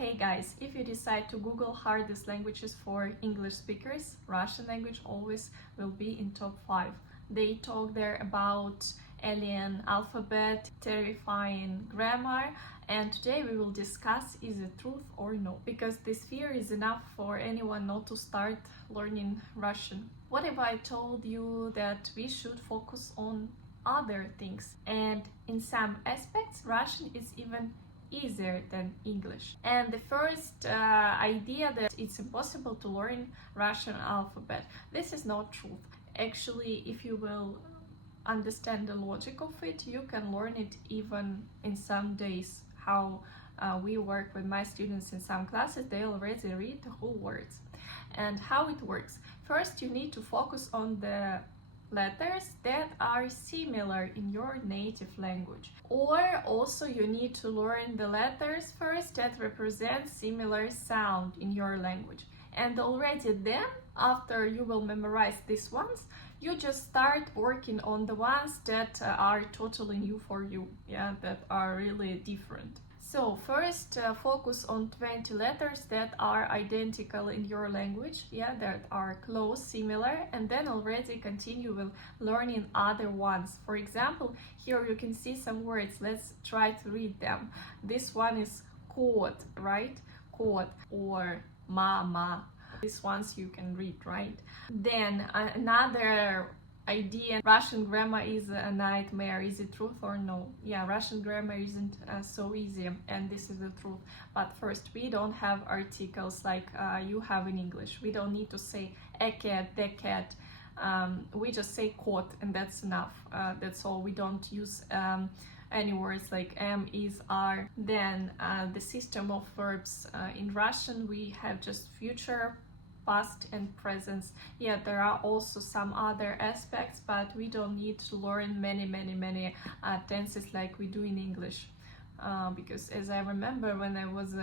Hey guys, if you decide to Google hardest languages for English speakers, Russian language always will be in top 5. They talk there about alien alphabet, terrifying grammar, and today we will discuss is it truth or no, because this fear is enough for anyone not to start learning Russian. What if I told you that we should focus on other things, and in some aspects Russian is even easier than English? And the first idea that it's impossible to learn Russian alphabet, this is not truth. Actually, if you will understand the logic of it, you can learn it even in some days. How we work with my students in some classes, they already read the whole words. And how it works: first you need to focus on the letters that are similar in your native language, or also you need to learn the letters first that represent similar sound in your language, and already then, after you will memorize these ones, you just start working on the ones that are totally new for you, that are really different. So first focus on 20 letters that are identical in your language, that are close, similar, and then already continue with learning other ones. For example, here you can see some words. Let's try to read them. This one is kот, right? Kот, or mama. These ones you can read, right? Then another idea: Russian grammar is a nightmare. Is it truth or no? Russian grammar isn't so easy, and this is the truth. But first, we don't have articles like you have in English. We don't need to say a cat, the cat. We just say kot, and that's enough. That's all. We don't use any words like am, is, are. Then the system of verbs in Russian, we have just future, past and present. There are also some other aspects, but we don't need to learn many tenses like we do in English. Because as I remember, when I was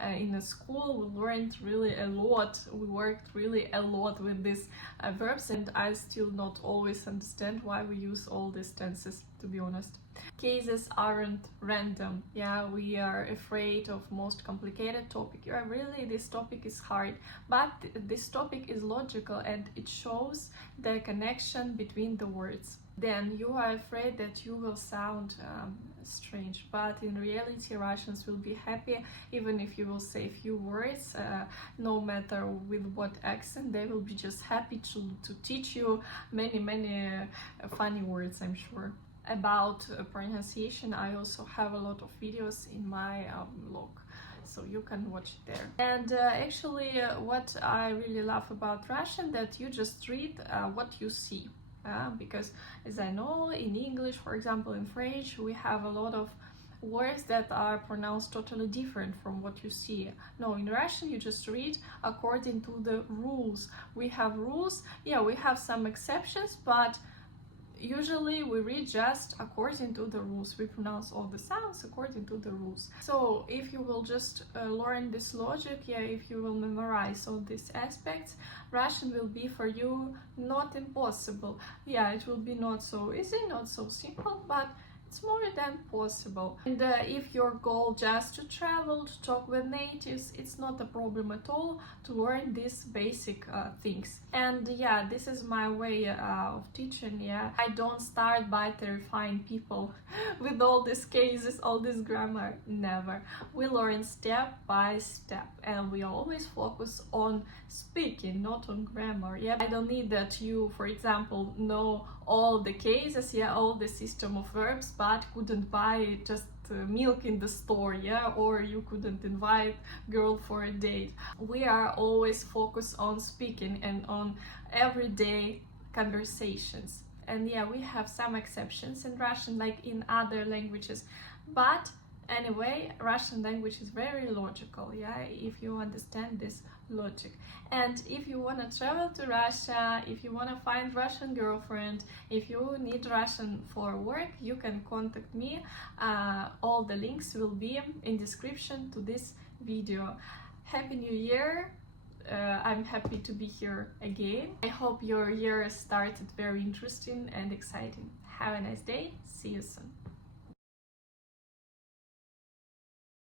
in a school, we learned really a lot. We worked really a lot with these verbs, and I still not always understand why we use all these tenses, to be honest. Cases aren't random. We are afraid of most complicated topic. Really, this topic is hard, but this topic is logical and it shows the connection between the words. Then you are afraid that you will sound strange, but in reality Russians will be happy even if you will say few words, no matter with what accent. They will be just happy to teach you many funny words, I'm sure. About pronunciation, I also have a lot of videos in my blog, so you can watch it there. And actually what I really love about Russian, that you just read what you see. Because as I know, in English, for example, in French, we have a lot of words that are pronounced totally different from what you see. No, in Russian you just read according to the rules. We have rules, we have some exceptions, but usually we read just according to the rules. We pronounce all the sounds according to the rules. So if you will just learn this logic, if you will memorize all these aspects, Russian will be for you not impossible. It will be not so easy, not so simple, but it's more than possible. And if your goal just to travel, to talk with natives, it's not a problem at all to learn these basic things. And this is my way of teaching. I don't start by terrifying people with all these cases, all this grammar. Never. We learn step by step, and we always focus on speaking, not on grammar. I don't need that you, for example, know all the cases, all the system of verbs, but couldn't buy just milk in the store, or you couldn't invite girl for a date. We are always focused on speaking and on everyday conversations. And we have some exceptions in Russian, like in other languages, but anyway, Russian language is very logical, if you understand this logic. And if you want to travel to Russia, if you want to find Russian girlfriend, if you need Russian for work, you can contact me. All the links will be in description to this video. Happy New Year! I'm happy to be here again. I hope your year started very interesting and exciting. Have a nice day. See you soon.